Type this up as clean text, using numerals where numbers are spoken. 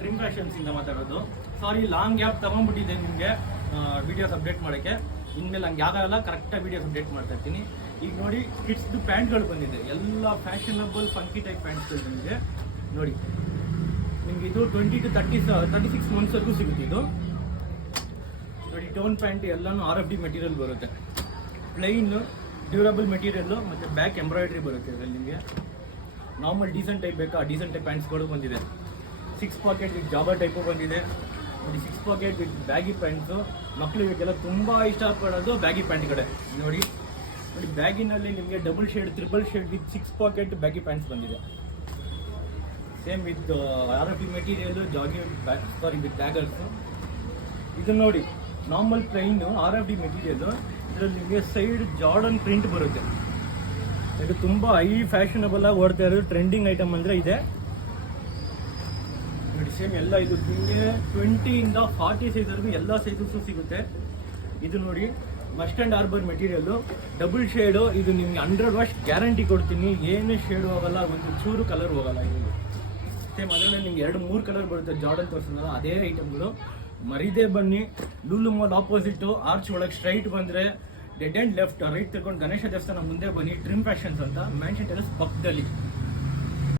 Dream ಫ್ಯಾಷನ್ಸಿಂದ ಮಾತಾಡೋದು. ಸಾರಿ, long gap ತಗೊಂಡ್ಬಿಟ್ಟಿದೆ ನಿಮಗೆ videos update ಮಾಡೋಕ್ಕೆ. ಇನ್ಮೇಲೆ ಹಂಗೆ ಆಗಲ್ಲ, ಕರೆಕ್ಟಾಗಿ ವೀಡಿಯೋಸ್ ಅಪ್ಡೇಟ್ ಮಾಡ್ತಾ ಇರ್ತೀನಿ. ಈಗ ನೋಡಿ, ಕಿಡ್ಸ್ದು ಪ್ಯಾಂಟ್ಗಳು ಬಂದಿದೆ, ಎಲ್ಲ ಫ್ಯಾಷನಬಲ್ ಫಂಕಿ ಟೈಪ್ ಪ್ಯಾಂಟ್ಸ್ಗಳು ಬಂದಿದೆ ನೋಡಿ. ನಿಮ್ಗೆ ಇದು 20 to 36 ಮಂತ್ಸ್ವರೆಗೂ ಸಿಗುತ್ತೆ. ಇದು ನೋಡಿ, ಟೋನ್ ಪ್ಯಾಂಟ್ ಎಲ್ಲನೂ RFD ಮೆಟೀರಿಯಲ್ ಬರುತ್ತೆ. ಪ್ಲೈನ್ ಡ್ಯೂರಬಲ್ ಮೆಟೀರಿಯಲ್ಲು ಮತ್ತು ಬ್ಯಾಕ್ ಎಂಬ್ರಾಯ್ಡ್ರಿ ಬರುತ್ತೆ ಇದರಲ್ಲಿ. ನಿಮಗೆ ನಾರ್ಮಲ್ ಡೀಸೆಂಟ್ ಟೈಪ್ ಬೇಕಾ, ಡೀಸೆಂಟ್ ಟೈಪ್ ಪ್ಯಾಂಟ್ಸ್ಗಳು ಬಂದಿದೆ. 6 ಪಾಕೆಟ್ ವಿತ್ ಜಾಬರ್ ಟೈಪು ಬಂದಿದೆ ನೋಡಿ. 6 ಪಾಕೆಟ್ ವಿತ್ ಬ್ಯಾಗಿ ಪ್ಯಾಂಟ್ಸು. ಮಕ್ಕಳು ಇವಕ್ಕೆಲ್ಲ ತುಂಬ ಇಷ್ಟಪಡೋದು ಬ್ಯಾಗಿ ಪ್ಯಾಂಟ್ಗಳೇ ನೋಡಿ. ನೋಡಿ, ಬ್ಯಾಗಿನಲ್ಲಿ ನಿಮಗೆ double shade, triple shade with 6 pocket baggy pants ಬಂದಿದೆ. Same with RFD material, jogging with ಟ್ಯಾಗರ್ಸು. ಇದು ನೋಡಿ, ನಾರ್ಮಲ್ ಪ್ಲೈನ್ RFD ಮೆಟೀರಿಯಲ್. ಇದರಲ್ಲಿ ನಿಮಗೆ ಸೈಡ್ ಜಾರ್ಡನ್ ಪ್ರಿಂಟ್ ಬರುತ್ತೆ. ಇದು ತುಂಬ ಹೈ ಫ್ಯಾಷನಬಲ್ ಆಗಿ ಓಡ್ತಾ ಇರೋದು ಟ್ರೆಂಡಿಂಗ್ ಐಟಮ್ ಅಂದರೆ ಇದೆ ನೋಡಿ. ಸೇಮ್ ಎಲ್ಲ ಇದು ನಿಮಗೆ 20 ಇಂದ 40 ಸೈಜ್ವರೆಗೂ ಎಲ್ಲ ಸೈಜಸ್ಸು ಸಿಗುತ್ತೆ. ಇದು ನೋಡಿ, mustard Arbor material, double shade. ಇದು ನಿಮಗೆ 100 ವಾಶ್ ಗ್ಯಾರಂಟಿ ಕೊಡ್ತೀನಿ, ಏನು ಶೇಡು ಹೋಗಲ್ಲ, ಒಂದು ಚೂರು ಕಲರ್ ಹೋಗಲ್ಲ. ಇದು ಸೇಮ್ ಅದರಲ್ಲಿ ನಿಮ್ಗೆ 2-3 ಕಲರ್ ಬರುತ್ತೆ. ಜಾರ್ಡನ್ ತೋರಿಸಿದ್ನಲ್ಲ ಅದೇ ಐಟಮ್ಗಳು. ಮರಿದೇ ಬನ್ನಿ, ಲೂಲು ಮಾಲ್ ಆಪೋಸಿಟು ಆರ್ಚ್ ಒಳಗೆ ಸ್ಟ್ರೈಟ್ ಬಂದರೆ ಡೆಡ್ ಆ್ಯಂಡ್ ಲೆಫ್ಟ್ ರೈಟ್ ತಗೊಂಡು ಗಣೇಶ ದೇವಸ್ಥಾನ ಮುಂದೆ ಬನ್ನಿ. ಡ್ರೀಮ್ ಫ್ಯಾಷನ್ಸ್ ಅಂತ ಮ್ಯಾನ್ಷನ್ ಟೆರೆಸ್ ಪಕ್ಕದಲ್ಲಿ.